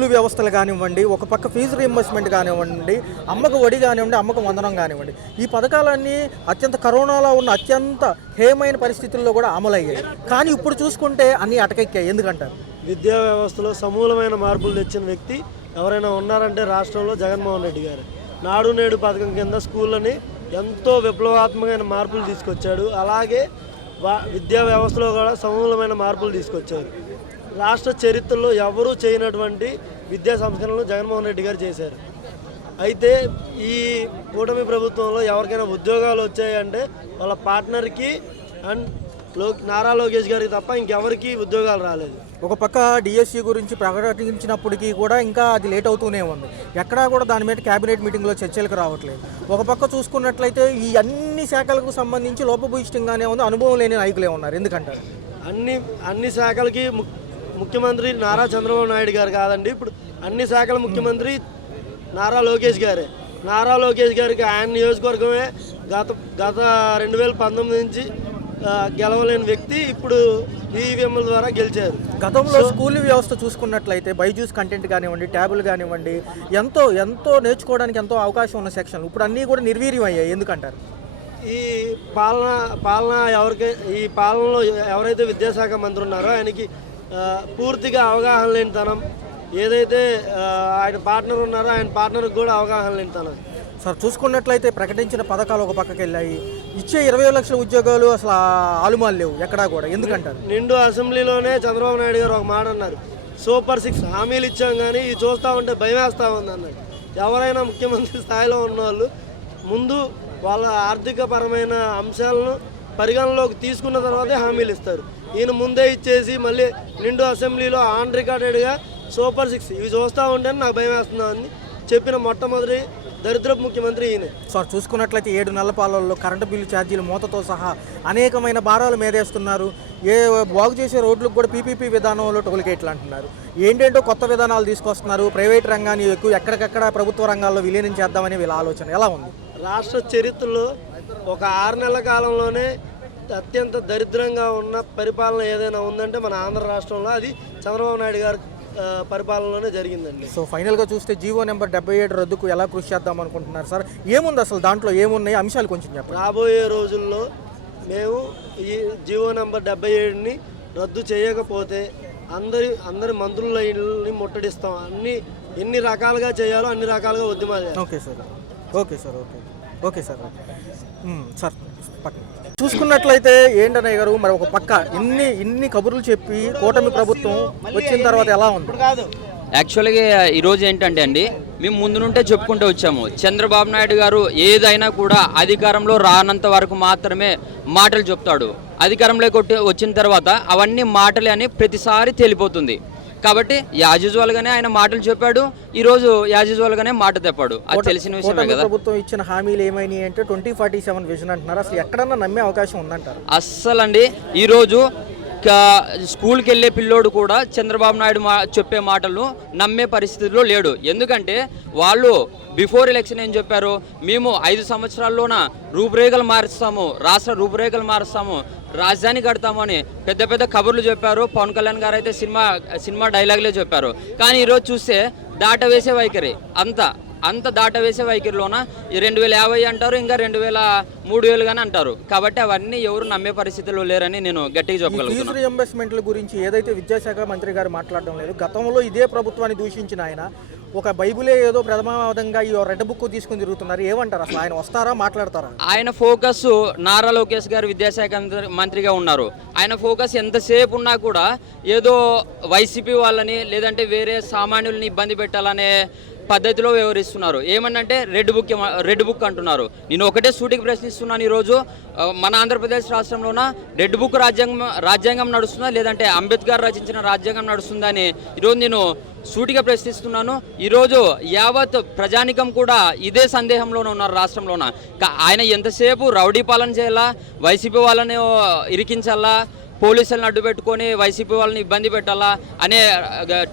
వ్యవస్థలు కానివ్వండి, ఒక పక్క ఫీజు రీయింబర్స్మెంట్ కానివ్వండి, అమ్మకు ఒడి కానివ్వండి, అమ్మకు వందనం కానివ్వండి, ఈ పథకాలన్నీ అత్యంత కరోనాలో ఉన్న అత్యంత హేయమైన పరిస్థితుల్లో కూడా అమలయ్యాయి. కానీ ఇప్పుడు చూసుకుంటే అన్నీ అటకెక్కాయి. ఎందుకంటారు? విద్యా వ్యవస్థలో సమూలమైన మార్పులు తెచ్చిన వ్యక్తి ఎవరైనా ఉన్నారంటే రాష్ట్రంలో జగన్మోహన్ రెడ్డి గారు. నాడు నేడు పథకం కింద స్కూళ్ళని ఎంతో విప్లవాత్మకమైన మార్పులు తీసుకొచ్చాడు. అలాగే విద్యా వ్యవస్థలో కూడా సమూలమైన మార్పులు తీసుకొచ్చారు. రాష్ట్ర చరిత్రలో ఎవరూ చేయనటువంటి విద్యా సంస్కరణలు జగన్మోహన్ రెడ్డి గారు చేశారు. అయితే ఈ కూటమి ప్రభుత్వంలో ఎవరికైనా ఉద్యోగాలు వచ్చాయంటే వాళ్ళ పార్ట్నర్కి అండ్ నారా లోకేష్ గారికి తప్ప ఇంకెవరికి ఉద్యోగాలు రాలేదు. ఒక పక్క డిఎస్సి గురించి ప్రకటించినప్పటికీ కూడా ఇంకా అది లేట్ అవుతూనే ఉంది. ఎక్కడా కూడా దాని మీద క్యాబినెట్ మీటింగ్లో చర్చలకు రావట్లేదు. ఒక పక్క చూసుకున్నట్లయితే ఈ అన్ని శాఖలకు సంబంధించి లోపభూయిష్టంగానే ఉంది, అనుభవం లేని నాయకులే ఉన్నారు. ఎందుకంటారు? అన్ని శాఖలకి ముఖ్యమంత్రి నారా చంద్రబాబు నాయుడు గారు కాదండి, ఇప్పుడు అన్ని శాఖల ముఖ్యమంత్రి నారా లోకేష్ గారే. నారా లోకేష్ గారికి ఆయన నియోజకవర్గమే గత 2019 నుంచి గెలవలేని వ్యక్తి ఇప్పుడు ఈవీఎంల ద్వారా గెలిచారు. గతంలో స్కూల్ వ్యవస్థ చూసుకున్నట్లయితే బైజూస్ కంటెంట్ కానివ్వండి, ట్యాబులు కానివ్వండి, ఎంతో ఎంతో నేర్చుకోవడానికి ఎంతో అవకాశం ఉన్న సెక్షన్లు ఇప్పుడు అన్నీ కూడా నిర్వీర్యం అయ్యాయి. ఎందుకంటారు? ఈ పాలనలో ఎవరైతే విద్యాశాఖ మంత్రి ఉన్నారో ఆయనకి పూర్తిగా అవగాహన లేనితనం, ఏదైతే ఆయన పార్ట్నర్ ఉన్నారో ఆయన పార్ట్నర్కి కూడా అవగాహన లేనితనం. సార్ చూసుకున్నట్లయితే ప్రకటించిన పథకాలు ఒక పక్కకి వెళ్ళాయి, ఇచ్చే 20 లక్షల ఉద్యోగాలు అసలు ఆలుమాలు లేవు ఎక్కడా కూడా. ఎందుకంటారు? నిండు అసెంబ్లీలోనే చంద్రబాబు నాయుడు గారు ఒక మాట అన్నారు, సూపర్ 6 హామీలు ఇచ్చాం కానీ ఇది చూస్తూ ఉంటే భయం వేస్తూ ఉంది అన్నాడు. ఎవరైనా ముఖ్యమంత్రి స్థాయిలో ఉన్నవాళ్ళు ముందు వాళ్ళ ఆర్థికపరమైన అంశాలను పరిగణలోకి తీసుకున్న తర్వాతే హామీలు ఇస్తారు. ఈయన ముందే ఇచ్చేసి మళ్ళీ నిండు అసెంబ్లీలో ఆన్ రికార్డెడ్గా సూపర్ 6 ఇవి చూస్తూ ఉంటే నాకు భయం వేస్తుందా అని చెప్పిన మొట్టమొదటి దరిద్రపు ముఖ్యమంత్రి ఈయన. సార్ చూసుకున్నట్లయితే 7 నెలల పాలనలో కరెంటు బిల్లు ఛార్జీలు మూతతో సహా అనేకమైన భారాలు మేదేస్తున్నారు. బాగు చేసే రోడ్లకు కూడా పీపీపీ విధానంలో టోల్గేట్లు అంటున్నారు. ఏంటంటో కొత్త విధానాలు తీసుకొస్తున్నారు. ప్రైవేట్ రంగాన్ని ఎక్కడికక్కడ ప్రభుత్వ రంగాల్లో విలీనం చేద్దామని వీళ్ళ ఆలోచన ఎలా ఉంది? రాష్ట్ర చరిత్రలో ఒక 6 నెలల కాలంలోనే అత్యంత దరిద్రంగా ఉన్న పరిపాలన ఏదైనా ఉందంటే మన ఆంధ్ర రాష్ట్రంలో అది చంద్రబాబు నాయుడు గారు పరిపాలనలోనే జరిగిందండి. సో ఫైనల్గా చూస్తే జీవో నెంబర్ 77 రద్దుకు ఎలా కృషి చేద్దాం అనుకుంటున్నారు సార్? ఏముంది అసలు దాంట్లో, ఏమున్నాయి అంశాలు కొంచెం చెప్పండి. రాబోయే రోజుల్లో మేము ఈ జీవో నెంబర్ 77ని రద్దు చేయకపోతే అందరి మంత్రుల ఇళ్ళని ముట్టడిస్తాం. ఎన్ని రకాలుగా చేయాలో అన్ని రకాలుగా ఉద్యమాలు. Okay sir, okay sir, okay sir. Sir చూసుకున్నట్లయితే ఏంటన్నయ్య గారు, మరి ఒక పక్క ఇన్ని కబుర్లు చెప్పి కూటమి ప్రభుత్వం వచ్చిన తర్వాత ఎలా ఉంది? యాక్చువల్గా ఈరోజు ఏంటంటే అండి, మేము ముందు నుండే చెప్పుకుంటూ వచ్చాము, చంద్రబాబు నాయుడు గారు ఏదైనా కూడా అధికారంలో రానంత వరకు మాత్రమే మాటలు చెప్తాడు. అధికారంలోకి వచ్చిన తర్వాత అవన్నీ మాటలే అని ప్రతిసారి తేలిపోతుంది. కాబట్టి యాజుజువల్గానే ఆయన మాటలు చెప్పాడు, ఈరోజు యాజుజువల్గానే మాట తెప్పాడు. అది తెలిసిన విషయమే కదా. ప్రభుత్వం ఇచ్చిన హామీలు ఏమైనాయి అంటే 2047 విజన్ అంటున్నారు. అసలు ఎక్కడన్నా నమ్మే అవకాశం ఉందంటారు? అస్సలండి, ఈరోజు స్కూల్కి వెళ్ళే పిల్లోడు కూడా చంద్రబాబు నాయుడు చెప్పే మాటలను నమ్మే పరిస్థితిలో లేడు. ఎందుకంటే వాళ్ళు బిఫోర్ ఎలక్షన్ ఏం చెప్పారు, మేము 5 సంవత్సరాల్లోన రూపురేఖలు మారుస్తాము, రాష్ట్ర రూపురేఖలు మారుస్తాము, రాజధాని కడతాము అని పెద్ద పెద్ద కబుర్లు చెప్పారు. పవన్ కళ్యాణ్ గారు అయితే సినిమా డైలాగులే చెప్పారు. కానీ ఈరోజు చూస్తే దాటవేసే వైఖరి, అంత దాటవేసే వైఖరిలోన 2050 అంటారు, ఇంకా 2000-3000 గానీ అంటారు. కాబట్టి అవన్నీ ఎవరు నమ్మే పరిస్థితుల్లో లేరని నేను గట్టిగా చెప్పగలుగుతాను. ఫీజు రీయింబర్స్మెంట్ల గురించి ఏదైతే విద్యాశాఖ మంత్రి గారు మాట్లాడడం లేదు, గతంలో ఇదే ప్రభుత్వాన్ని దూషించిన ఆయన ఒక బైబులే ఏదో ప్రథమావధంగా ఈ రెడ్ బుక్ తీసుకుని తిరుగుతున్నారు. ఏమంటారు? అసలు ఆయన వస్తారా, మాట్లాడతారా? ఆయన ఫోకస్ నారా లోకేష్ గారు విద్యాశాఖ మంత్రిగా ఉన్నారు. ఆయన ఫోకస్ ఎంతసేపు ఉన్నా కూడా ఏదో వైసీపీ వాళ్ళని లేదంటే వేరే సామాన్యుల్ని ఇబ్బంది పెట్టాలనే పద్ధతిలో వ్యవహరిస్తున్నారు. ఏమనంటే రెడ్ బుక్ అంటున్నారు. నేను ఒకటే సూటికి ప్రశ్నిస్తున్నాను, ఈరోజు మన ఆంధ్రప్రదేశ్ రాష్ట్రంలోన రెడ్ బుక్ రాజ్యాంగం నడుస్తుందా లేదంటే అంబేద్కర్ రచించిన రాజ్యాంగం నడుస్తుందా అని ఈరోజు నేను సూటిగా ప్రశ్నిస్తున్నాను. ఈరోజు యావత్ ప్రజానికం కూడా ఇదే సందేహంలోనే ఉన్నారు రాష్ట్రంలోన. ఆయన ఎంతసేపు రౌడీ పాలన చేయాలా, వైసీపీ వాళ్ళని ఇరికించాలా, పోలీసులను అడ్డు పెట్టుకొని వైసీపీ వాళ్ళని ఇబ్బంది పెట్టాలా అనే,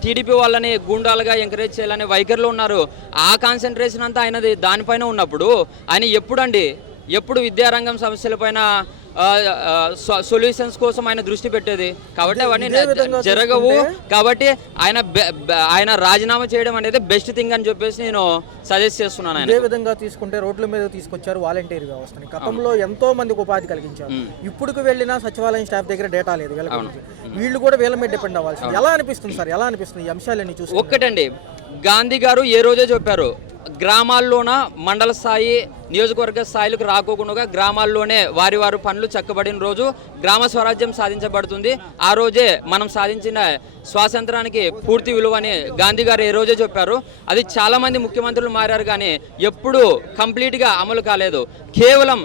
టీడీపీ వాళ్ళని గూండాలుగా ఎంకరేజ్ చేయాలనే వైఖరిలో ఉన్నారు. ఆ కాన్సన్ట్రేషన్ అంతా ఆయనది దానిపైన ఉన్నప్పుడు ఆయన ఎప్పుడు విద్యారంగం సమస్యలపైన సొల్యూషన్స్ కోసం ఆయన దృష్టి పెట్టేది. కాబట్టి అవన్నీ ఇదే విధంగా జరగవు. కాబట్టి ఆయన రాజీనామా చేయడం అనేది బెస్ట్ థింగ్ అని చెప్పేసి నేను సజెస్ట్ చేస్తున్నాను. ఇదే విధంగా తీసుకుంటే రోడ్ల మీద తీసుకొచ్చారు వాలంటీర్ వ్యవస్థని. గతంలో ఎంతో మందికి ఉపాధి కలిగించారు. ఇప్పుడుకు వెళ్ళినా సచివాలయం స్టాఫ్ దగ్గర డేటా లేదు వీళ్ళ గురించి. వీళ్ళు కూడా వీళ్ళ మీద డిపెండ్ అవ్వాల్సింది. ఎలా అనిపిస్తుంది సార్, ఎలా అనిపిస్తుంది ఈ అంశాలన్నీ చూసి? ఒక్కటండి, గాంధీ గారు ఏ రోజే చెప్పారు, గ్రామాల్లోన మండల స్థాయి నియోజకవర్గ స్థాయిలకు రాకోకుండా గ్రామాల్లోనే వారి పనులు చక్కబడిన రోజు గ్రామ స్వరాజ్యం సాధించబడుతుంది. ఆ రోజే మనం సాధించిన స్వాతంత్రానికి పూర్తి విలువ అని గాంధీ గారు ఏ రోజే చెప్పారు. అది చాలామంది ముఖ్యమంత్రులు మారారు కానీ ఎప్పుడూ కంప్లీట్గా అమలు కాలేదు. కేవలం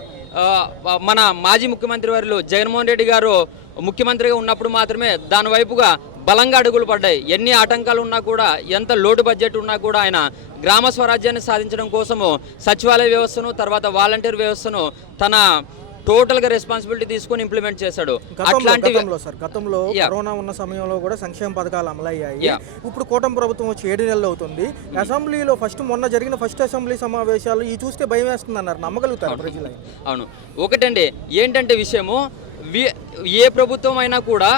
మన మాజీ ముఖ్యమంత్రి వర్యులు జగన్మోహన్ రెడ్డి గారు ముఖ్యమంత్రిగా ఉన్నప్పుడు మాత్రమే దాని వైపుగా బలంగా అడుగులు పడ్డాయి. ఎన్ని ఆటంకాలు ఉన్నా కూడా, ఎంత లోటు బడ్జెట్ ఉన్నా కూడా ఆయన గ్రామ స్వరాజ్యాన్ని సాధించడం కోసము సచివాలయ వ్యవస్థను, తర్వాత వాలంటీర్ వ్యవస్థను తన టోటల్గా రెస్పాన్సిబిలిటీ తీసుకొని ఇంప్లిమెంట్ చేశాడు. గతంలో కరోనా ఉన్న సమయంలో కూడా సంక్షేమ పథకాలు అమలయ్యాయి. ఇప్పుడు కూటమి ప్రభుత్వం వచ్చి 7 నెలలు అవుతుంది. అసెంబ్లీలో మొన్న జరిగిన ఫస్ట్ అసెంబ్లీ సమావేశాలు ఈ చూస్తే భయం వేస్తుంది అన్నారు. నమ్మగలుగుతారు ప్రజలు? అవును. ఒకటండి, ఏంటంటే విషయము, ఏ ప్రభుత్వం అయినా కూడా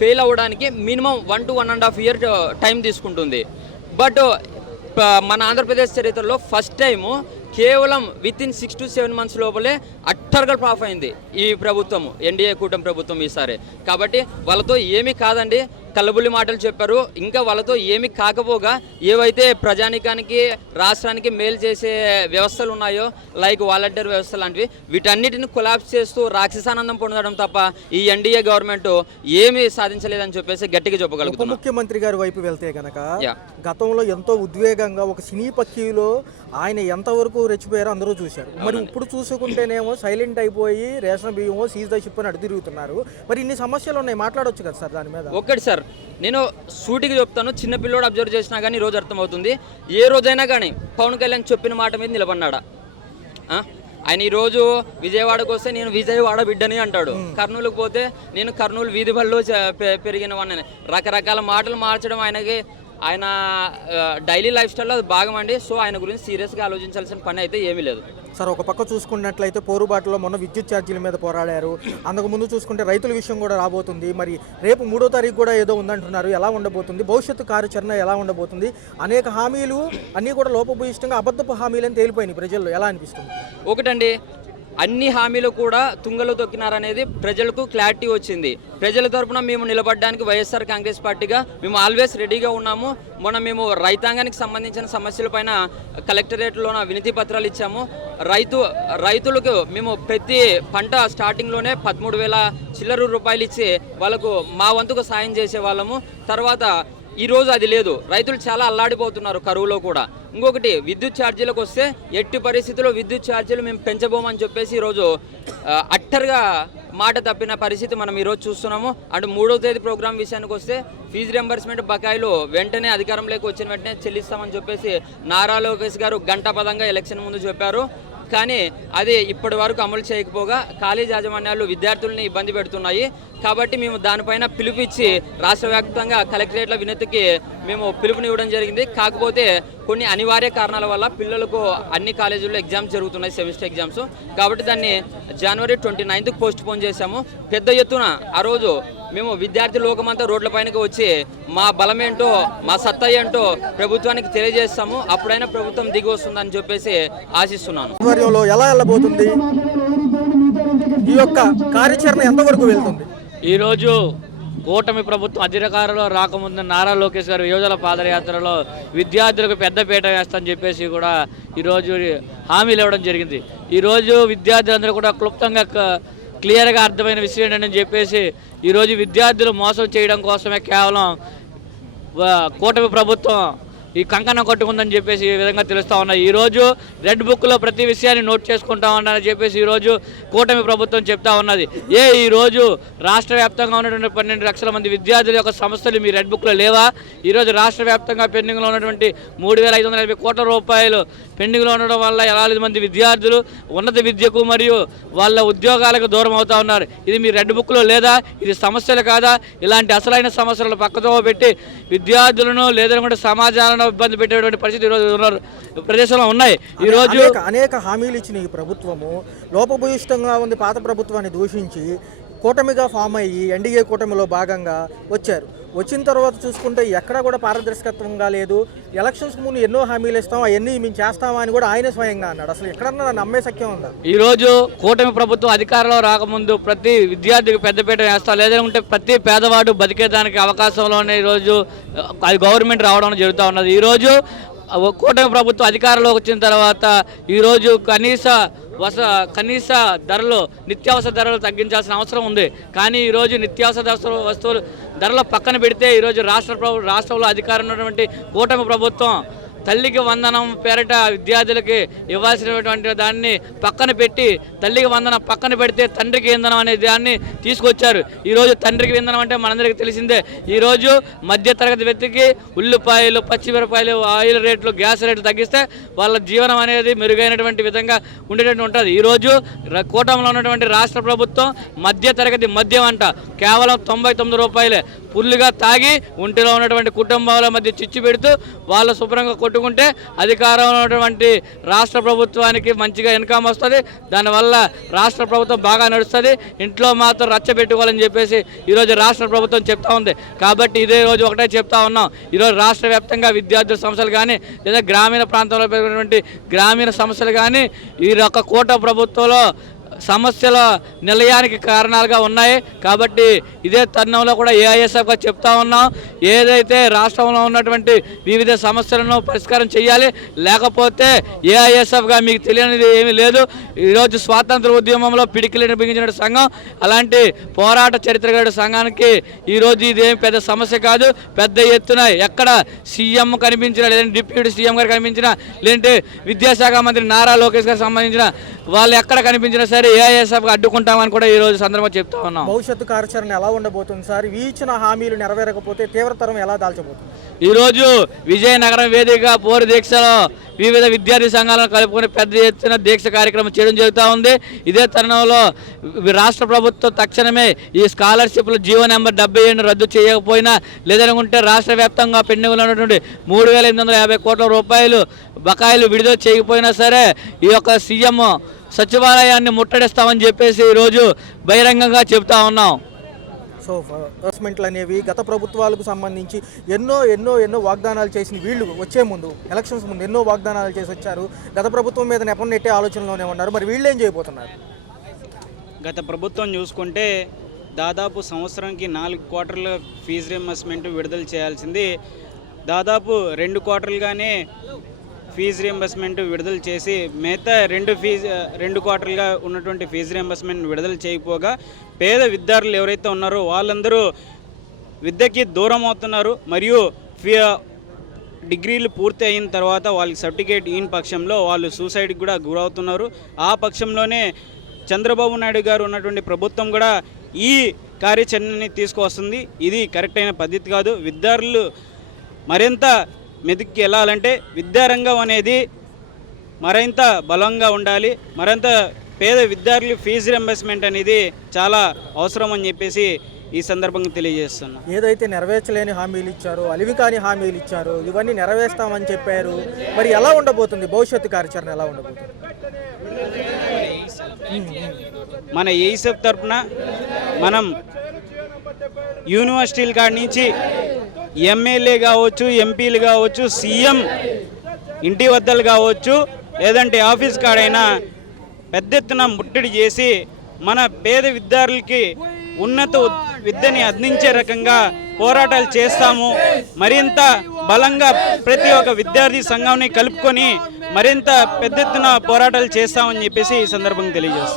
ఫెయిల్ అవ్వడానికి మినిమం 1 to 1.5 year టైం తీసుకుంటుంది. బట్ మన ఆంధ్రప్రదేశ్ చరిత్రలో ఫస్ట్ టైము కేవలం వితిన్ 6 to 7 months లోపలే అట్టర్గా ప్రాఫ్ అయింది ఈ ప్రభుత్వం, ఎన్డీఏ కూటమి ప్రభుత్వం ఈసారి. కాబట్టి వాళ్ళతో ఏమీ కాదండి, కల్లబుల్లి మాటలు చెప్పారు. ఇంకా వాళ్ళతో ఏమి కాకపోగా ఏవైతే ప్రజానికానికి రాష్ట్రానికి మేలు చేసే వ్యవస్థలు ఉన్నాయో, లైక్ వాలంటీర్ వ్యవస్థ లాంటివి, వీటన్నిటిని కొలాప్స్ చేస్తూ రాక్షసానందం పొందడం తప్ప ఈ ఎన్డీఏ గవర్నమెంట్ ఏమీ సాధించలేదని చెప్పేసి గట్టిగా చెప్పగలుగుతాం. ముఖ్యమంత్రి గారి వైపు వెళ్తే కనుక గతంలో ఎంతో ఉద్వేగంగా ఒక సినీ పక్షిలో ఆయన ఎంతవరకు రెచ్చిపోయారో అందరూ చూశారు. మరి ఇప్పుడు చూసుకుంటేనేమో సైలెంట్ అయిపోయి రేషన్ బియ్యమో సీజ్ ద షిప్ అని అడు తిరుగుతున్నారు. మరి ఇన్ని సమస్యలు ఉన్నాయి, మాట్లాడవచ్చు కదా సార్ దాని మీద? ఒక్కటి సార్, నేను సూటిగా చెప్తాను, చిన్న పిల్లోడు అబ్జర్వ్ చేసినా కానీ రోజు అర్థమవుతుంది. ఏ రోజైనా కానీ పవన్ కళ్యాణ్ చెప్పిన మాట మీద నిలబడినాడా? ఆయన ఈరోజు విజయవాడకు వస్తే నేను విజయవాడ బిడ్డని అంటాడు, కర్నూలుకు పోతే నేను కర్నూలు వీధి బల్లో పెరిగిన వాడిని. రకరకాల మాటలు మార్చడం ఆయన డైలీ లైఫ్ స్టైల్లో అది భాగం అండి. సో ఆయన గురించి సీరియస్గా ఆలోచించాల్సిన పని అయితే ఏమీ లేదు సార్. ఒక పక్క చూసుకున్నట్లయితే పోరుబాటులో మొన్న విద్యుత్ ఛార్జీల మీద పోరాడారు. అందుకు ముందు చూసుకుంటే రైతుల విషయం కూడా రాబోతుంది. మరి రేపు 3వ తారీఖు కూడా ఏదో ఉందంటున్నారు. ఎలా ఉండబోతుంది భవిష్యత్తు కార్యాచరణ, ఎలా ఉండబోతుంది? అనేక హామీలు అన్నీ కూడా లోపభూయిష్టంగా అబద్ధపు హామీలని తేలిపోయినాయి ప్రజల్లో. ఎలా అనిపిస్తుంది? ఒకటండి, అన్ని హామీలు కూడా తుంగలో తొక్కినారనేది ప్రజలకు క్లారిటీ వచ్చింది. ప్రజల తరపున మేము నిలబడడానికి వైఎస్ఆర్ కాంగ్రెస్ పార్టీగా మేము ఆల్వేస్ రెడీగా ఉన్నాము. మొన్న మేము రైతాంగానికి సంబంధించిన సమస్యలపైన కలెక్టరేట్లోన వినతి పత్రాలు ఇచ్చాము. రైతులకు మేము ప్రతి పంట స్టార్టింగ్లోనే 13,000 చిల్లర రూపాయలు ఇచ్చి వాళ్ళకు మా వంతుకు సాయం చేసే వాళ్ళము. తర్వాత ఈరోజు అది లేదు. రైతులు చాలా అల్లాడిపోతున్నారు కరువులో కూడా. ఇంకొకటి, విద్యుత్ ఛార్జీలకు వస్తే ఎట్టి పరిస్థితుల్లో విద్యుత్ ఛార్జీలు మేము పెంచబోమని చెప్పేసి ఈరోజు అట్టర్గా మాట తప్పిన పరిస్థితి మనం ఈరోజు చూస్తున్నాము. అండ్ 3వ తేదీ ప్రోగ్రాం విషయానికి వస్తే ఫీజు రింబర్స్మెంట్ బకాయిలు వెంటనే అధికారంలోకి వచ్చిన వెంటనే చెల్లిస్తామని చెప్పేసి నారా లోకేష్ గారు గంటాపదంగా ఎలక్షన్ ముందు చెప్పారు. కానీ అది ఇప్పటి వరకు అమలు చేయకపోగా కాలేజ్ యాజమాన్యాలు విద్యార్థుల్ని ఇబ్బంది పెడుతున్నాయి. కాబట్టి మేము దానిపైన పిలుపిచ్చి రాష్ట్ర వ్యాప్తంగా కలెక్టరేట్ల వినతికి మేము పిలుపునివ్వడం జరిగింది. కాకపోతే కొన్ని అనివార్య కారణాల వల్ల పిల్లలకు అన్ని కాలేజీల్లో ఎగ్జామ్స్ జరుగుతున్నాయి, సెమిస్టర్ ఎగ్జామ్స్. కాబట్టి దాన్ని January 29th పోస్ట్ పోన్ చేశాము. పెద్ద ఎత్తున ఆ రోజు మేము విద్యార్థి లోకమంతా రోడ్లపైనకి వచ్చి మా బలమేంటో, మా సత్తా ఏంటో ప్రభుత్వానికి తెలియజేస్తాము. అప్పుడైనా ప్రభుత్వం దిగి వస్తుందని చెప్పేసి ఆశిస్తున్నాను. ఎలా వెళ్ళబోతుంది ఈ యొక్క కార్యాచరణ, ఎంతవరకు వెళ్తుంది? ఈరోజు కూటమి ప్రభుత్వం అధికారంలో రాకముందు నారా లోకేష్ గారు యువజన పాదయాత్రలో విద్యార్థులకు పెద్దపీట వేస్తామని చెప్పేసి కూడా ఈరోజు హామీలు ఇవ్వడం జరిగింది. ఈరోజు విద్యార్థులందరూ కూడా క్లుప్తంగా క్లియర్గా అర్థమైన విషయం ఏంటని చెప్పేసి ఈరోజు విద్యార్థులు మోసం చేయడం కోసమే కేవలం కూటమి ప్రభుత్వం ఈ కంకణం కట్టుకుందని చెప్పేసి ఈ విధంగా తెలుస్తూ ఉన్నాయి. ఈరోజు రెడ్ బుక్లో ప్రతి విషయాన్ని నోట్ చేసుకుంటా ఉన్నారని చెప్పేసి ఈరోజు కూటమి ప్రభుత్వం చెప్తా ఉన్నది. ఈరోజు రాష్ట్ర వ్యాప్తంగా ఉన్నటువంటి 12 లక్షల మంది విద్యార్థుల యొక్క సమస్యలు మీ రెడ్ బుక్లో లేవా? ఈరోజు రాష్ట్ర వ్యాప్తంగా పెండింగ్లో ఉన్నటువంటి 3,580 కోట్ల రూపాయలు పెండింగ్లో ఉండడం వల్ల 8 మంది విద్యార్థులు ఉన్నత విద్యకు మరియు వాళ్ళ ఉద్యోగాలకు దూరం అవుతూ ఉన్నారు. ఇది మీ రెడ్ బుక్లో లేదా? ఇది సమస్యలు కాదా? ఇలాంటి అసలైన సమస్యలను పక్కతో పెట్టి విద్యార్థులను లేదనుకుంటే సమాజాలను లేకుండా ఇబ్బంది పెట్టేటువంటి పరిస్థితి ఈరోజు ప్రదేశంలో ఉన్నాయి. ఈరోజు అనేక హామీలు ఇచ్చిన ఈ ప్రభుత్వము లోపభూయిష్టంగా ఉంది పాత ప్రభుత్వాన్ని దూషించి కూటమిగా ఫామ్ అయ్యి ఎన్డీఏ కూటమిలో భాగంగా వచ్చారు. వచ్చిన తర్వాత చూసుకుంటే ఎక్కడా కూడా పారదర్శకత్వంగా లేదు. ఎలక్షన్స్కి ముందు ఎన్నో హామీలు ఇస్తాం, అవన్నీ మేము చేస్తామా అని కూడా ఆయనే స్వయంగా అన్నాడు. అసలు ఎక్కడన్నా నమ్మే సఖ్యం ఉందా? ఈరోజు కూటమి ప్రభుత్వం అధికారంలో రాకముందు ప్రతి విద్యార్థికి పెద్దపీట వేస్తాం, లేదంటే ప్రతి పేదవాడు బతికేదానికి అవకాశంలోనే ఈరోజు అది గవర్నమెంట్ రావడం జరుగుతూ ఉన్నది. ఈరోజు కూటమి ప్రభుత్వం అధికారంలోకి వచ్చిన తర్వాత ఈరోజు కనీస ధరలు నిత్యావసర ధరలు తగ్గించాల్సిన అవసరం ఉంది. కానీ ఈరోజు నిత్యావసర వస్తువులు ధరలు పక్కన పెడితే ఈరోజు రాష్ట్రంలో అధికారం ఉన్నటువంటి కూటమి ప్రభుత్వం తల్లికి వందనం పేరిట విద్యార్థులకి ఇవ్వాల్సినటువంటి దాన్ని పక్కన పెట్టి తల్లికి వందనం పక్కన పెడితే తండ్రికి ఇంధనం అనే దాన్ని తీసుకొచ్చారు. ఈరోజు తండ్రికి ఇంధనం అంటే మనందరికీ తెలిసిందే. ఈరోజు మధ్యతరగతి వ్యక్తికి ఉల్లిపాయలు, పచ్చిమిరపాయలు, ఆయిల్ రేట్లు, గ్యాస్ రేట్లు తగ్గిస్తే వాళ్ళ జీవనం అనేది మెరుగైనటువంటి విధంగా ఉండేటట్టు ఉంటుంది. ఈరోజు కూటమిలో ఉన్నటువంటి రాష్ట్ర ప్రభుత్వం మధ్యతరగతి మద్యం అంట కేవలం 99 రూపాయలే ఫుల్గా తాగి ఒంటిలో ఉన్నటువంటి కుటుంబాల మధ్య చిచ్చు పెడుతూ వాళ్ళు శుభ్రంగా కొట్టుకుంటే అధికారంలో ఉన్నటువంటి రాష్ట్ర ప్రభుత్వానికి మంచిగా ఇన్కమ్ వస్తుంది. దానివల్ల రాష్ట్ర ప్రభుత్వం బాగా నడుస్తుంది. ఇంట్లో మాత్రం రచ్చ పెట్టుకోవాలని చెప్పేసి ఈరోజు రాష్ట్ర ప్రభుత్వం చెప్తా ఉంది. కాబట్టి ఇదే రోజు ఒకటే చెప్తా ఉన్నాం. ఈరోజు రాష్ట్ర వ్యాప్తంగా విద్యార్థుల సమస్యలు కానీ లేదా గ్రామీణ ప్రాంతంలో పెరిగినటువంటి గ్రామీణ సమస్యలు కానీ ఈ యొక్క కూటమి ప్రభుత్వంలో సమస్యల నిలయానికి కారణాలుగా ఉన్నాయి. కాబట్టి ఇదే తరుణంలో కూడా ఏఐఎస్ఎఫ్గా చెప్తా ఉన్నాం, ఏదైతే రాష్ట్రంలో ఉన్నటువంటి వివిధ సమస్యలను పరిష్కారం చేయాలి, లేకపోతే ఏఐఎస్ఎఫ్గా మీకు తెలియనిది ఏమీ లేదు. ఈరోజు స్వాతంత్ర ఉద్యమంలో పిడికిలిని బిగించిన సంఘం, అలాంటి పోరాట చరిత్ర కలిగిన సంఘానికి ఈరోజు ఇదేం పెద్ద సమస్య కాదు. పెద్ద ఎత్తున ఎక్కడ సీఎం కనిపించినా, లేదంటే డిప్యూటీ సీఎం గారు కనిపించినా, లేదంటే విద్యాశాఖ మంత్రి నారా లోకేష్ గారికి సంబంధించిన వాళ్ళు ఎక్కడ కనిపించినా సరే ఏఐఎస్ఎఫ్ అడ్డుకుంటామని కూడా ఈ రోజు సందర్భంగా చెప్తా ఉన్నాం. భవిష్యత్తు కార్యాచరణ ఎలా ఉండబోతుంది సార్? ఇచ్చిన హామీలు నెరవేరకపోతే తీవ్రతరం ఎలా దాల్చబోతుంది? ఈరోజు విజయనగరం వేదికగా పోరు దీక్షలో వివిధ విద్యార్థి సంఘాలను కలుపుకొని పెద్ద ఎత్తున దీక్ష కార్యక్రమం చేయడం జరుగుతూ ఉంది. ఇదే తరుణంలో రాష్ట్ర ప్రభుత్వం తక్షణమే ఈ స్కాలర్షిప్లు జీవో నెంబర్ 77 రద్దు చేయకపోయినా, లేదనుకుంటే రాష్ట్ర వ్యాప్తంగా పెండింగ్లో ఉన్నటువంటి 3,850 కోట్ల రూపాయలు బకాయిలు విడుదల చేయకపోయినా సరే ఈ యొక్క సీఎం సచివాలయాన్ని ముట్టడిస్తామని చెప్పేసి ఈరోజు బహిరంగంగా చెప్తా ఉన్నాం. సో ఇన్వెస్ట్మెంట్లు అనేవి గత ప్రభుత్వాలకు సంబంధించి ఎన్నో ఎన్నో ఎన్నో వాగ్దానాలు చేసిన వీళ్ళు వచ్చే ముందు ఎలక్షన్స్ ముందు ఎన్నో వాగ్దానాలు చేసి వచ్చారు. గత ప్రభుత్వం మీద నెపం నెట్టే ఆలోచనలోనే ఉన్నారు. మరి వీళ్ళు ఏం చేయబోతున్నారు? గత ప్రభుత్వం చూసుకుంటే దాదాపు సంవత్సరానికి 4 క్వార్టర్ల ఫీజు రీయింబర్స్మెంట్ విడుదల చేయాల్సింది దాదాపు 2 క్వార్టర్లుగానే ఫీజు రీయింబర్స్మెంట్ విడుదల చేసి మిగతా 2 క్వార్టర్లుగా ఉన్నటువంటి ఫీజు రీయింబర్స్మెంట్ విడుదల చేయకపోగా పేద విద్యార్థులు ఎవరైతే ఉన్నారో వాళ్ళందరూ విద్యకి దూరం అవుతున్నారు. మరియు డిగ్రీలు పూర్తి అయిన తర్వాత వాళ్ళకి సర్టిఫికేట్ ఇన్ పక్షంలో వాళ్ళు సూసైడ్కి కూడా గురవుతున్నారు. ఆ పక్షంలోనే చంద్రబాబు నాయుడు గారు ఉన్నటువంటి ప్రభుత్వం కూడా ఈ కార్యాచరణని తీసుకువస్తుంది. ఇది కరెక్ట్ అయిన పద్ధతి కాదు. విద్యార్థులు మరింత మెదుక్కి వెళ్ళాలంటే విద్యారంగం అనేది మరింత బలంగా ఉండాలి. మరింత పేద విద్యార్థులు ఫీజు రీయింబర్స్మెంట్ అనేది చాలా అవసరం అని చెప్పేసి ఈ సందర్భంగా తెలియజేస్తున్నా. ఏదైతే నెరవేర్చలేని హామీలు ఇచ్చారో, అలివి కాని హామీలు ఇచ్చారో, ఇవన్నీ నెరవేర్స్తామని చెప్పారు. మరి ఎలా ఉండబోతుంది భవిష్యత్తు కార్యాచరణ? ఎలా ఉండబోతుంది? మన ఏఐఎస్ఎఫ్ తరఫున మనం యూనివర్సిటీల కాడి నుంచి ఎమ్మెల్యే కావచ్చు, ఎంపీలు కావచ్చు, సీఎం ఇంటి వద్దలు కావచ్చు, లేదంటే ఆఫీస్ కాడైనా పెద్ద ఎత్తున ముట్టడి చేసి మన పేద విద్యార్థులకి ఉన్నత విద్యని అందించే రకంగా పోరాటాలు చేస్తాము. మరింత బలంగా ప్రతి ఒక్క విద్యార్థి సంఘాన్ని కలుపుకొని మరింత పెద్ద ఎత్తున పోరాటాలు చేస్తామని చెప్పేసి ఈ సందర్భంగా తెలియజేస్తాం.